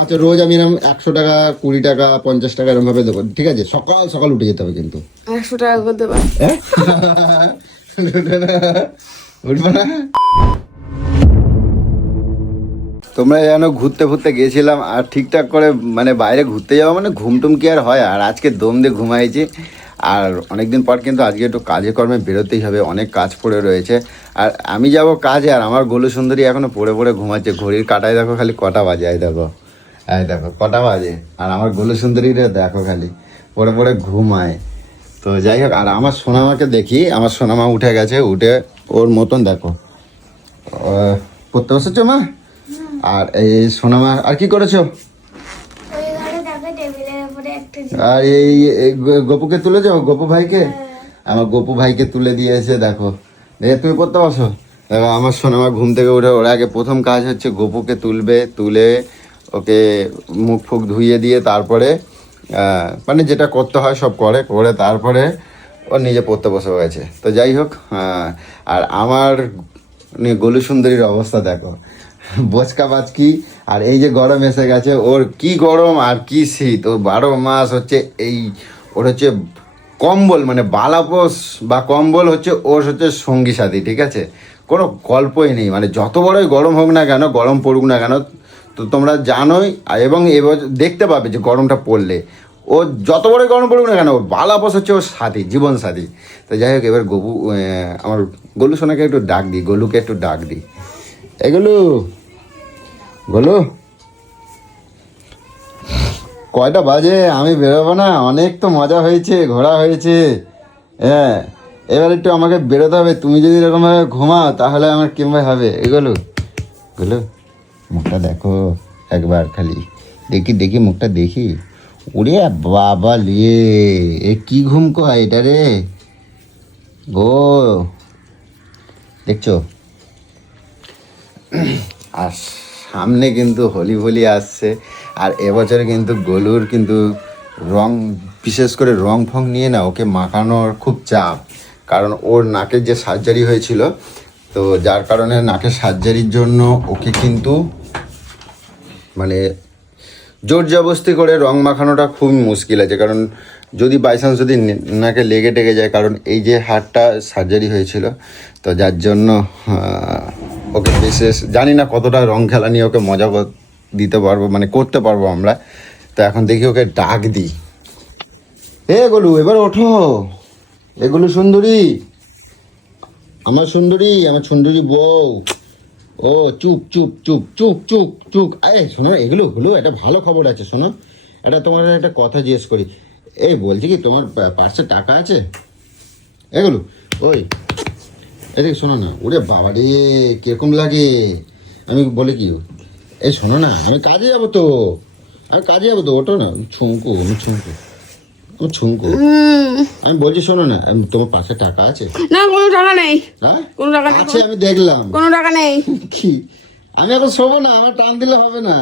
আচ্ছা রোজ আমি এরকম 100 টাকা 20 টাকা 50 টাকা এরকম ভাবে দেবো, ঠিক আছে? সকাল সকাল উঠে যেতে হবে কিন্তু। 100 টাকা করে দেবা? উঠবো না। তোমরা যেন ঘুরতে ফুরতে গেছিলাম আর ঠিকঠাক করে মানে বাইরে ঘুরতে যাওয়া মানে ঘুমটুম কি আর হয়? আর আজকে দম দিয়ে ঘুমাইছি। আর অনেকদিন পর কিন্তু আজকে একটু কাজে কর্মে বেরোতেই হবে, অনেক কাজ পড়ে রয়েছে। আর আমি যাব কাজে, আর আমার গোলু সুন্দরী এখনো পড়ে পড়ে ঘুমাচ্ছে। ঘড়ির কাটায় দেখো খালি কটা বাজে, এই দেখো, এই দেখো কটা বাজে। আর আমার গোলু সুন্দরীরা দেখো খালি পড়ে পড়ে ঘুমায়। তো যাই হোক, আর আমার সোনামাকে দেখি, আমার সোনামা উঠে গেছে, উঠে ওর মতন দেখো পড়তে বসেছো মা। আর এই সোনামা আর কি করেছো? আর এই গপুকে তুলে যাও, গপু ভাইকে, আমার গপু ভাইকে তুলে দিয়েছে দেখো। তুমি পড়তে বসো। দেখো আমার সোনামা ঘুম থেকে উঠে ওর আগে প্রথম কাজ হচ্ছে গপুকে তুলবে, তুলে ওকে মুখ ফুক ধুইয়ে দিয়ে তারপরে মানে যেটা করতে হয় সব করে করে তারপরে ও নিজে পড়তে বসে গেছে। তো যাই হোক, আর আমার গোলু সুন্দরীর অবস্থা দেখো, বচকা বাচকি। আর এই যে গরম এসে গেছে, ওর কি গরম আর কি শীত, ও 12 মাস হচ্ছে এই ওর হচ্ছে কম্বল, মানে বালাপোষ বা কম্বল হচ্ছে ওর হচ্ছে সঙ্গী সাথী, ঠিক আছে? কোনো গল্পই নেই, মানে যত বড়ই গরম হোক না কেন, গরম পড়ুক না কেন, তো তোমরা জানোই এবং এবার দেখতে পাবে যে গরমটা পড়লে ও যত বড়ই গরম পড়ুক না কেন, ওর বালাপোষ হচ্ছে ওর সাথী, জীবন সাথী। তো যাই হোক, এবার আমার গোলু সোনাকে একটু ডাক দিই, গোলুকে একটু ডাক দিই। এগুলো গোলু, কয়টা বাজে? আমি বেরোবো না? অনেক তো মজা হয়েছে, ঘোরা হয়েছে। হ্যাঁ, এবার একটু আমাকে বেরোতে হবে। তুমি যদি এরকমভাবে ঘুমাও তাহলে আমার কিভাবে হবে? এগুলো গুলো মুখটা দেখো একবার খালি, দেখি দেখি মুখটা দেখি। ওরে বাবা লিয়ে, এ কি ঘুম কয় এটা রে গো, দেখছো? আর সামনে কিন্তু হোলি হোলি আসছে, আর এবছরে কিন্তু গোলুর কিন্তু রং, বিশেষ করে রং ফং নিয়ে না ওকে মাখানোর খুব চাপ। কারণ ওর নাকের যে সার্জারি হয়েছিল, তো যার কারণে নাকের সার্জারির জন্য ওকে কিন্তু মানে জোর জবরদস্তি করে রং মাখানোটা খুব মুশকিল আছে। কারণ যদি বাইচান্স যদি নাকে লেগে টেগে যায়, কারণ এই যে হাড়টা সার্জারি হয়েছিল, তো যার জন্য ওকে বিশেষ জানি না কতটা রং খেলা নিয়ে ওকে মজা দিতে পারবো, মানে করতে পারবো আমরা। তো এখন দেখি ওকে ডাক দিই। গোলু এবার ওঠো, এগুলো সুন্দরী, আমার সুন্দরী, আমার সুন্দরী বউ। ও চুপ চুপ চুপ চুপ চুপ চুপ। আরে শোনো, এগুলো হলো একটা ভালো খবর আছে, শোনো। এটা তোমার একটা কথা জিজ্ঞেস করি। এই বলছি কি, তোমার পার্সে টাকা আছে? এগুলো ওই এদিকে শোনো না। ওরে বাবা রে, কিরকম লাগে আমি বলে কি, এই শোনো না, আমি কাজে যাবো তো, ওটো না, ছুঁকু, আমি ছুঁকু, আমি বলছি শোনো না, তোমার পাশে টাকা আছে? না, কোনো টাকা নেই। হ্যাঁ, কোনো টাকা নেই। আছে, আমি দেখলাম। কোনো টাকা নেই। কি, আমি এখন শোবো না, আমার টান দিলে হবে না,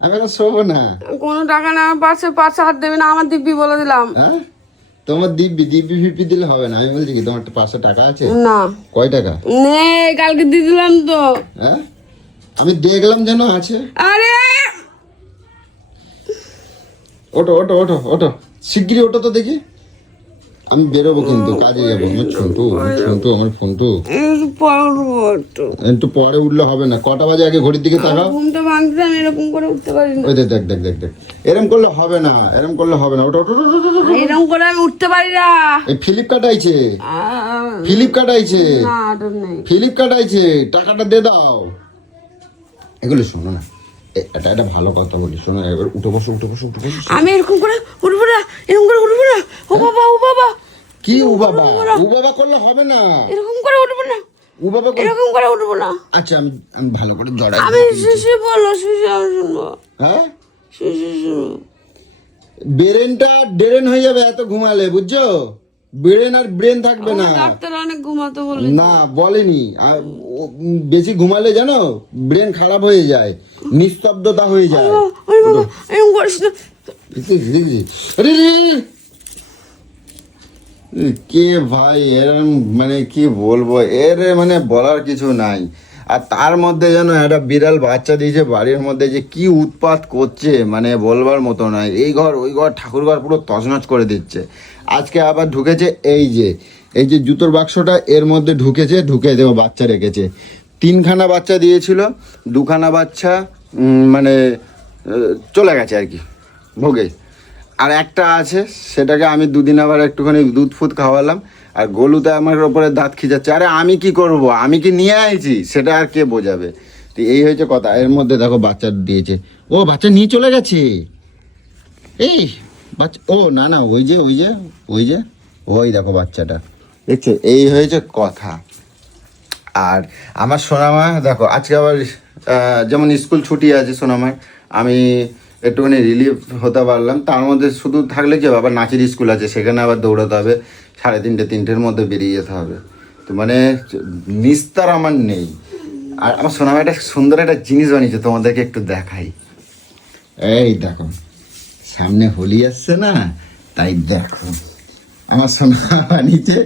আমি এখন শোবো না। কোনো টাকা না, আমার পার্সে হাত দেবে না, আমার দিব্যি বলে দিলাম। হ্যাঁ, তোমার দিব্যি ফিপি দিলে হবে না। আমি বলছি কি, তোমার পাশে টাকা আছে? না। কয় টাকা নেই, কালকে দিয়ে দিলাম তো। হ্যাঁ, আমি দেখলাম যেন আছে। আরে ওটো ওটো ওটো ওটো, শিগগিরই ওটো তো দেখি। আমি বেরোবো কিন্তু, কাজে যাবো। আমার ছোটু আমার ফোনটু একটু পরে উঠলে হবে না? কটা বাজে আগে ঘড়ির দিকে তাকাও। ঘুমটা ভাঙছে, আমি এরকম করে উঠতে পারি না। ওই দেখ দেখ দেখ দেখ দেখ, এরম করলে হবে না, এরম করলে হবে না। ওটা ওটা এরকম করে আমি উঠতে পারি না। এই ফ্লিপকার্ট আইছে, ফ্লিপকার্ট আইছে, না ওটা নেই। ফ্লিপকার্ট আইছে, টাকাটা দিয়ে দাও। এগুলো শোনো না, এটা একটা ভালো কথা বলি, শোনো। এবার উঠে বসো, উঠে বসো, উঠে বসো। আমি এরকম করে উঠবো না, এরকম করে উঠবো না। ও বাবা, ও বাবা। কি ও বাবা? ও বাবা করলে হবে না, এরকম করে উঠবো না, ও বাবা এরকম করে উঠবো না। আচ্ছা, আমি ভালো করে জড়াই। আমি শিশি বলো, শিশি আমি শুনবো। হ্যাঁ, শিশি শুনবো। ব্রেনটা ড্রেন হয়ে যাবে এত ঘুমালে, বুঝছো? ব্রেন আর ব্রেন থাকবে না। ডাক্তার অনেক ঘুমাতে বলে। না বলেনি, বেশি ঘুমালে জানো ব্রেন খারাপ হয়ে যায়, নিস্তব্ধতা হয়ে যায়। এরকম করিস না। আরে কে ভাই, এর মানে কি বলবো, এর মানে বলার কিছু নাই। আর তার মধ্যে যেন একটা বিড়াল বাচ্চা দিয়েছে বাড়ির মধ্যে, যে কি উৎপাত করছে মানে বলবার মতো নয়। এই ঘর ওই ঘর ঠাকুর ঘর পুরো তছনছ করে দিচ্ছে। আজকে আবার ঢুকেছে এই যে জুতোর বাক্সটা, এর মধ্যে ঢুকে দেবো বাচ্চা রেখেছে। 3খানা বাচ্চা দিয়েছিল, 2খানা বাচ্চা মানে চলে গেছে আর কি ভোগে, আর একটা আছে, সেটাকে আমি দুদিন আবার একটুখানি দুধ ফুদ খাওয়ালাম। আর গলুতে আমার ওপরে দাঁত খিজাচ্ছে। আরে আমি কি করব, আমি কি নিয়ে আইছি, সেটা আর কে বোঝাবে। তো এই হয়েছে কথা। এর মধ্যে দেখো বাচ্চা দিয়েছে, ও বাচ্চা নিয়ে চলে গেছে। এই বাচ্চা, ও না না, ওই দেখো বাচ্চাটা, দেখছো, এই হয়েছে কথা। আর আমার সোনামা দেখো আজকে আবার যেমন স্কুল ছুটি আছে সোনামার, আমি একটুখানি রিলিফ হতে পারলাম। তার মধ্যে শুধু থাকলে কি হবে, আবার নাচের স্কুল আছে, সেখানে আবার দৌড়াতে হবে, 3:30-3টের মধ্যে বেরিয়ে যেতে হবে। তো মানে নিস্তার আমার নেই। আর আমার সোনামা একটা সুন্দর একটা জিনিস বানিয়েছে, তোমাদেরকে একটু দেখাই। এই দেখো, সামনে হোলি আসছে না, তাই দেখো আমার সোনা বানিয়েছে।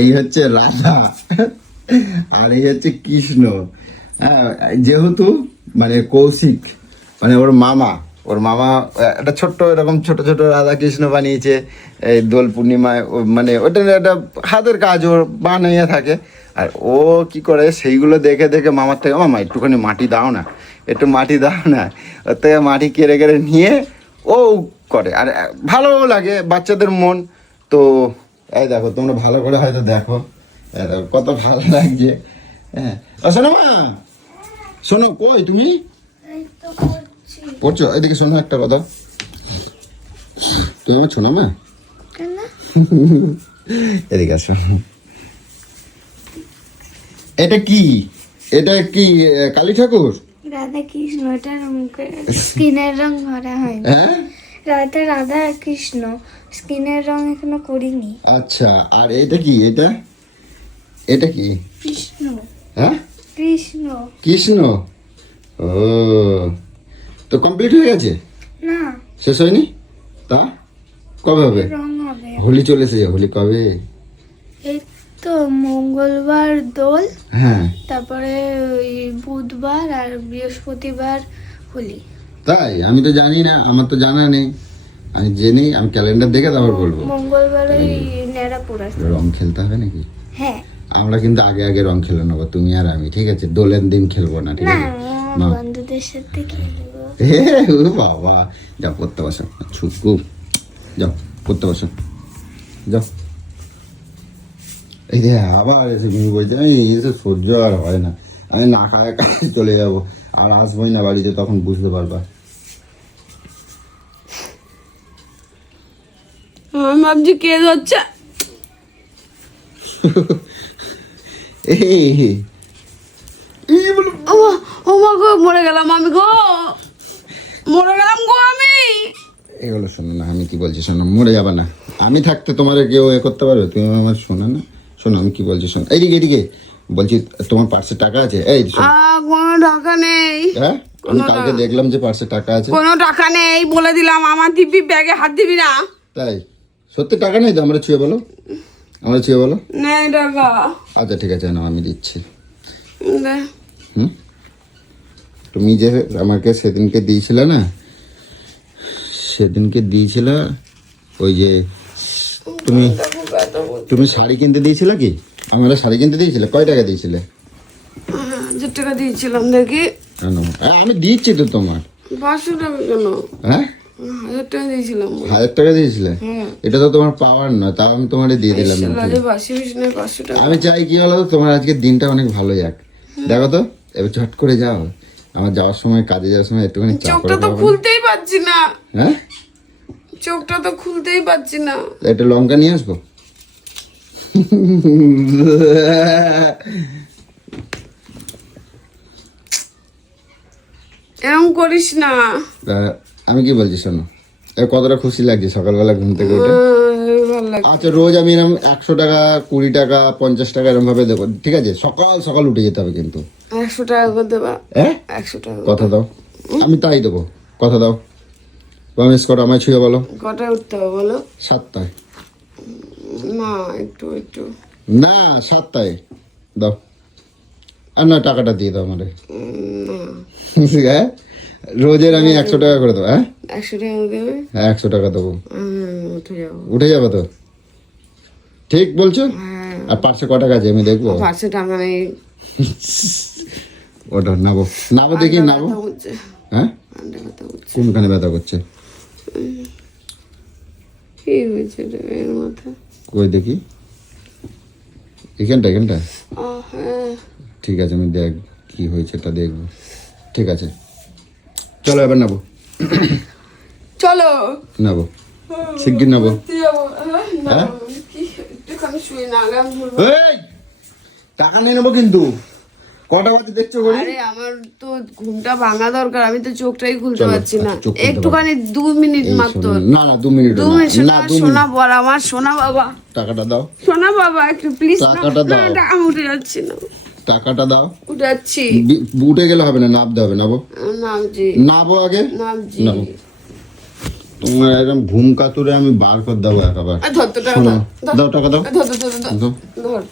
এই হচ্ছে রাধা আর এই হচ্ছে কৃষ্ণ। হ্যাঁ, যেহেতু মানে কৌশিক মানে ওর মামা একটা ছোট্ট এরকম ছোট ছোট রাধা কৃষ্ণ বানিয়েছে। এই দোল পূর্ণিমায় মানে ওটা একটা হাতের কাজ ওর বানিয়ে থাকে। আর ও কি করে, সেইগুলো দেখে দেখে মামার থেকে, মামা একটুখানি মাটি দাও না, ওর থেকে মাটি কেড়ে কেড়ে নিয়ে ও করে। আর ভালোও লাগে বাচ্চাদের মন। তো এই দেখো, তোমরা ভালো করে হয়তো দেখো, দেখো কত ভালো লাগছে। হ্যাঁ, শোনো মা, শোনো, কই তুমি পড়ছো? এদিকে শোনো একটা কথা, তুমি আমার শোনা মা, এদিকে আসো। এটা কি কালী ঠাকুর? রাধা কৃষ্ণ, এটার মুখে স্কিনের রং ভরা হয়। হ্যাঁ, রাধা কৃষ্ণ স্কিনের রং এখনো করিনি। আচ্ছা, আর এটা কি? এটা কি? কৃষ্ণ। হ্যাঁ, কৃষ্ণ। ও, তো কমপ্লিট হয়ে গেছে? না, শেষ হয়নি? তা কবে হবে? রং হবে। হোলি চলে এসেছে, হোলি কবে? এই তো মঙ্গলবার দোল, হ্যাঁ, তারপরে ওই বুধবার আর বৃহস্পতিবার হোলি। তাই? আমি তো জানি না, আমার তো জানা নেই। আমি জেনে, আমি ক্যালেন্ডার দেখে তারপর বলবো। মঙ্গলবার ওই নেড়াপুর আছে। রং খেলতে হবে নাকি? হ্যাঁ। আমরা কিন্তু আগে রং খেলে নেবো, তুমি আর আমি, ঠিক আছে? দোলের দিন খেলবো না, ঠিক না, আছে? না। বন্ধুদের সাথে খেলবো। ও বাবা, যাও পড়তে বসো, ছুকু, যাও পড়তে বসো, যাও। এই যে আবার এসে তুমি বলছে, আমি এসে সহ্য আর হয় না, আমি না খায় কাছে চলে যাবো, আর আসবোই না বাড়িতে, তখন বুঝতে পারবা। আমি ভাবছি কে যাচ্ছে। ও মা গো, মরে গেলাম আমি গো, আমি। এগুলো শোনো না, আমি কি বলছি শোনো, মরে যাবা না। আমি থাকতে তোমার কেউ এ করতে পারবে? তুমি আমার শোনো না, শোনো আমি কি বলছি শোনো। এইদিকে বলছি, তোমার পার্সে টাকা আছে? এই শোনো। কোনো টাকা নেই। হ্যাঁ, আমি কালকে দেখলাম যে পার্সে টাকা আছে। কোনো টাকা নেই বলে দিলাম, আমার দিবি, ব্যাগে হাত দিবি না। তাই? সত্যি টাকা নেই তো? আমরা ছুঁয়ে বলো, নেই টাকা। আচ্ছা ঠিক আছে, না আমি দিচ্ছি। দে। তুমি যে আমাকে সেদিনকে দিয়েছিলে, ওই যে তুমি শাড়ি কিনতে দিয়েছিলে কি? আমার শাড়ি কিনতে দিয়েছিলে, কয় টাকা দিয়েছিলে? 1000 টাকা দিয়েছিলাম, দেখি। কেন? আমি দিচ্ছি তো তোমার। 500 টাকা কেন? হ্যাঁ, 1000 টাকা দিয়েছিলাম। 1000 টাকা দিয়েছিলে? এটা তো তোমার পাওয়ার না, তাও আমি তোমার দিয়ে দিলাম। বাসি বিছনায় 500 টাকা। আমি চাই কি বলো, তোমার আজকে দিনটা অনেক ভালো যাক। দেখো তো, এবার ঝট করে যাও, আমার যাওয়ার সময়, কাজে যাওয়ার সময় একটুখানি চা করে চোখটা তো খাবো। খুলতেই পারছি না। হ্যাঁ, চোখটা তো খুলতেই পারছি না। একটা লঙ্কা নিয়ে আসবো? এরকম করিস না। আমি কি বলছি শোনো, কতটা খুশি লাগছে সকালবেলা ঘুম থেকে উঠে। ভালো লাগে। আচ্ছা, রোজ আমি এরকম 100 টাকা, 20 টাকা, 50 টাকা এরকম ভাবে দেবো, ঠিক আছে? সকাল উঠে যেতে হবে কিন্তু। 100 টাকা করে দেবা? হ্যাঁ, 100 টাকা। কথা দাও, আমি তাই দেবো, কথা দাও, প্রমিস করো, আমায় ছুঁয়ে বলো। কটায় উঠতে হবে বলো? 7টায়। না, একটু না, 7টায় দাও। আর না টাকাটা দিয়ে দাও আমারে হ্যাঁ রোজের আমি 100 টাকা করে দেবো। হ্যাঁ 100 টাকা আমাকে দেবে? হ্যাঁ 100 টাকা দেবো। উঠে যাবো। উঠে যাবে তো? ঠিক বলছো? হ্যাঁ। আর পার্সে ক টাকা আছে আমি দেখবো। পার্সে টাকা নেই। ওটা নাবো নাবো দেখি নাবো। ব্যথা হচ্ছে। হ্যাঁ আন্ডা ব্যথা হচ্ছে। কোনখানে ব্যথা করছে? কি হয়েছে রে এর মাথা? কই দেখি এখানটা এখানটা। হ্যাঁ। ঠিক আছে আমি দেখ কি হয়েছে এটা দেখবো। ঠিক আছে চলো এবার নাবো চলো। নাবো শিগগির নাবো। হ্যাঁ একটুখানি শুয়ে না আরাম করবো। এই টাকা নিয়ে নেবো কিন্তু কটা বাজে দেখছো ঘড়ি? আরে আমার তো ঘুমটা ভাঙা দরকার, আমি তো চোখটাই খুলতে চলো, পারছি না। চোখ খুলতে একটুখানি 2 মিনিট এই মাত্র। শোনো, না না 2 মিনিট 2 মিনিট না 2 সোনা মিনিট বল আমার সোনা বাবা। টাকাটা দাও সোনা বাবা একটু প্লিজ। টাকাটা দাও। আমি উঠে যাচ্ছি না। টাকাটা দাও। উঠে যাচ্ছি। উঠে গেলে হবে না নাবতে হবে নাবো নামজি নাবো আগে নামজি। নাবো। তোমার একদম ঘুম কাতুরে আমি বার করে দেবো একেবারে। ধর তো টাকা শোনো, ধর। দাও টাকা দাও। ধর ধর ধর ধর দাও। ধর।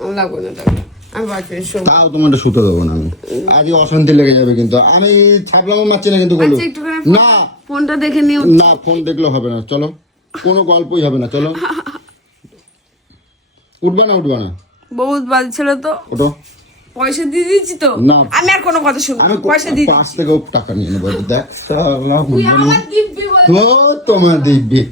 আমার লাগবে না টাকা, আমি বাড়ি শোব। তাও তোমার শুতে দেবো না আমি। আজকে অশান্তি লেগে যাবে কিন্তু আমি ছাপলামও মারছি না কিন্তু বলো আচ্ছা একটুখানি না ফোনটা দেখে নিও। না ফোন দেখলে হবে না চলো কোনো গল্পই হবে না চলো উঠবা না উঠবা না বহুত বাজছিল তো। ওটো পয়সা দিয়ে দিচ্ছি তো। না। আমি আর কোনো কথা শুনবো আমি না। পয়সা দিয়ে পাঁচ দিচ্ছি। থেকেও টাকা নিয়ে নেবো দেখ শালা তুই হুন্ডা আমার দিব্যি বল। তো তোমার দিব্যি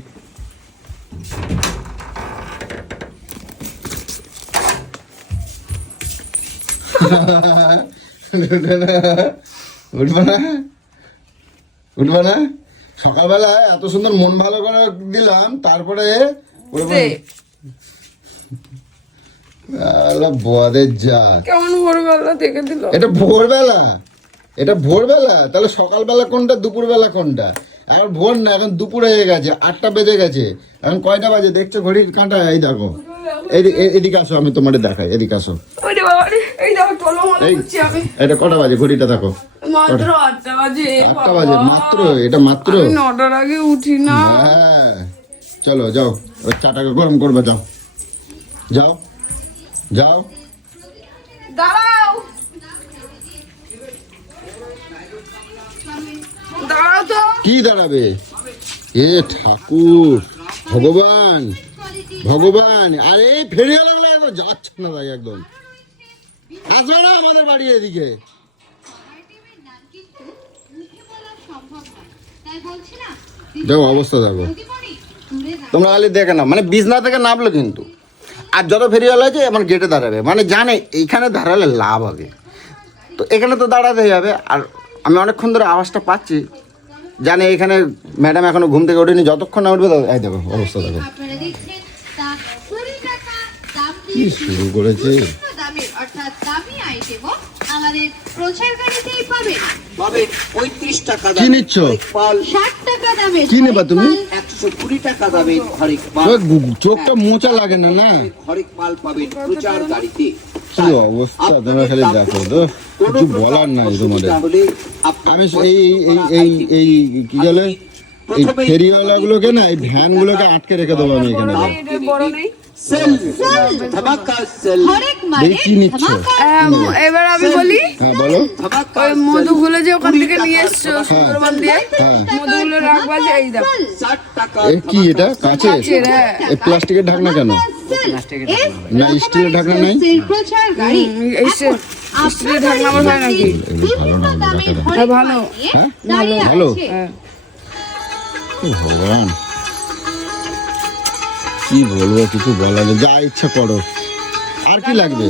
উঠবা না উঠবা না সকালবেলা এত সুন্দর মন ভালো করে দিলাম তারপরে উঠবা না? আলা বদের যা কেমন ভোরবেলা দেখে দিল। এটা ভোরবেলা এটা ভোরবেলা তাহলে সকালবেলা কোনটা দুপুরবেলা কোনটা? এখন ভোর না এখন দুপুর হয়ে গেছে 8টা বেজে গেছে এখন কয়টা বাজে দেখছো ঘড়ির কাঁটা এই দেখো এদিকে আসো আমি তোমাদের দেখাই এদিকে আসো ওরে বাবা রে, এই দেখো টলো মনে এই করছি আমি। এটা কটা বাজে ঘড়িটা দেখো মাত্র 8টা বাজে। 8টা বাজে মাত্র এটা মাত্র আমি 9টার আগে উঠি না। হ্যাঁ চলো যাও ওই চাটাকে গরম করবে যাও যাও যাও দাঁড়াও দাঁড়াও তো। কি দাঁড়াবে এ ঠাকুর ভগবান ভগবান আরে ফেরিয়ে লাগলে একদম যাচ্ছে না ভাই একদম আসবে না আমাদের বাড়ি এদিকে দেখো অবস্থা দেখো তোমরা খালি দেখে না মানে বিছনা থেকে নামলো কিন্তু আর যত ফেরিওয়ালা আছে আমার গেটে দাঁড়াবে মানে জানে এইখানে দাঁড়ালে লাভ হবে তো এখানে তো দাঁড়াতে হবে আর আমি অনেকক্ষণ ধরে আওয়াজটা পাচ্ছি জানে এখানে ম্যাডাম এখনো ঘুম থেকে ওঠেনি যতক্ষণ না উঠবে এই দেখো অবস্থা দেখো আপনারা দেখছেন তা 20 টাকা দাম কি শুরু করেছে দামের অর্থাৎ দামি আইটেমও আমাদের প্রচার গাড়িতেই পাবেন। তবে 35 টাকা কি নিচ্ছ? পাল 60 টাকা দামের কি নেবা তুমি 120 টাকা দামের হরেক পাল চোখটা মোচা লাগে না না হরেক পাল পাবেন প্রচার গাড়িতে কি অবস্থা তোমরা খালি দেখো তো কিছু বলার নাই তোমাদের আমি এই এই এই এই কি বলে এই ফেরিওয়ালা গুলোকে না এই ভ্যান গুলোকে আটকে রেখে দেবো আমি এখানে এটা বড় নেই। সেল ধামাকা সেল হরেক মানে দেখি কি নিচ্ছ এবার আমি বলি হ্যাঁ বলো ধামাকা ওই মধুগুলো যে ওখান থেকে নিয়ে এসছো সুন্দরবন দিয়ে হ্যাঁ মধুগুলো রাখবা যে এই দাও 60 টাকা এ কি এটা কাঁচের কাঁচের, হ্যাঁ। এই প্লাস্টিকের ঢাকনা কেন না স্টিলের ঢাকনা নাই প্রচার গাড়ি এই স্টিলের ঢাকনা আবার হয় নাকি? বিভিন্ন দামের হ্যাঁ, হরেক ভালো। মাল নিয়ে হ্যাঁ? দাঁড়িয়ে ভালো? আছে। হ্যাঁ। ও ভগবান কি বলবো কিছু বলার নেই যা ইচ্ছা করো আর কি লাগবে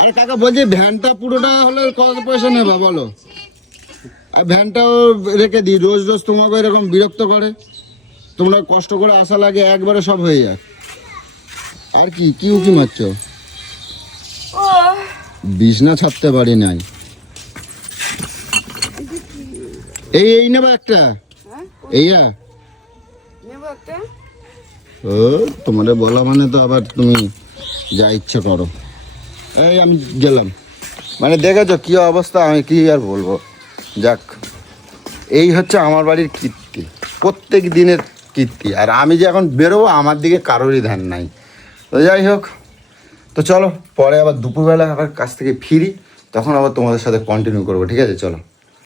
আরে কাকা বলছি ভ্যানটা পুরোটা হলে কত পয়সা নেবা বলো আর ভ্যানটাও রেখে দিই রোজ রোজ তোমাকে এরকম বিরক্ত করে তোমরা কষ্ট করে আসা লাগে একবারে সব হয়ে যাক আর কি কি উকি মারছ বিছনা ছাড়তে পারি নাই এই নেবা একটা এইয়া নেবো একটা? ও তোমাদের বলা মানে তো আবার তুমি যা ইচ্ছা করো এই আমি গেলাম মানে দেখেছো কি অবস্থা আমি কি আর বলবো যাক এই হচ্ছে আমার বাড়ির কীর্তি প্রত্যেক দিনের কীর্তি আর আমি যে এখন বেরোবো আমার দিকে কারোরই ধ্যান নাই তো যাই হোক তো চলো পরে আবার দুপুরবেলা আবার কাছ থেকে ফিরি, তখন আবার তোমাদের সাথে কন্টিনিউ করবো, ঠিক আছে? চলো।